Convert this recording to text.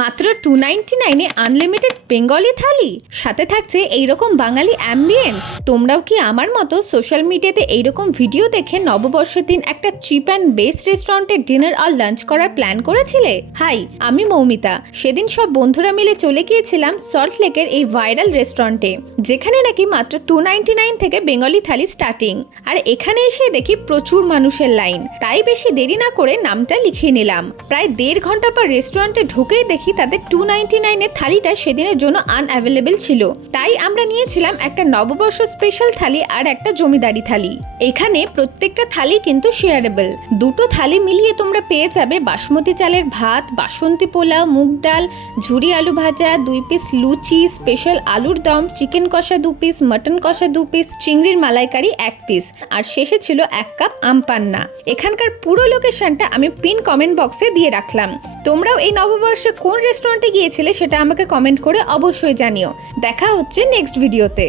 মাত্র 299-এ unlimited Bengali থালি, সাথে থাকছে এইরকম বাঙালি অ্যাম্বিয়েন্স। তোমরাও কি আমার মতো সোশ্যাল মিডিয়াতে এইরকম ভিডিও দেখে নববর্ষের দিন একটা চিপ অ্যান্ড বেস্ট রেস্টুরেন্টে ডিনার আর লাঞ্চ করার প্ল্যান করেছিলে? হাই, আমি মৌমিতা। সেদিন সব বন্ধুরা মিলে চলে গিয়েছিলাম সল্ট লেকের এই ভাইরাল রেস্টুরেন্টে, যেখানে নাকি মাত্র 299 থেকে বেঙ্গলি থালি স্টার্টিং। আর এখানে এসে দেখি প্রচুর মানুষের লাইন, তাই বেশি দেরি না করে নামটা লিখিয়ে নিলাম। প্রায় 1.5 ঘন্টা পর রেস্টুরেন্টে ঢুকেই দেখি তাদের 299-এর থালিটা সেদিনের জন্য আনঅ্যাভেলেবেল ছিল। তাই আমরা নিয়েছিলাম একটা নববর্ষ স্পেশাল থালি আর একটা জমিদারি থালি। এখানে প্রত্যেকটা থালি কিন্তু শেয়ারেবল। দুটো থালি মিলিয়ে তোমরা পেয়ে যাবে বাসমতি চালের ভাত, বাসন্তী পোলাও, মুগ ডাল, ঝুরি আলু ভাজা, 2 পিস লুচি, স্পেশাল আলুর দম, চিকেন কষা 2 পিস, মটন কষা 2 পিস, চিংড়ির মালাইকারি 1 পিস, আর শেষে ছিল 1 কাপ আম পান্না। এখানকার পুরো লোকেশনটা আমি পিন কমেন্ট বক্সে দিয়ে রাখলাম। তোমরাও এই নববর্ষে কোন রেস্টুরেন্টে গিয়েছিলে সেটা আমাকে কমেন্ট করে অবশ্যই জানিও। দেখা হচ্ছে নেক্সট ভিডিওতে।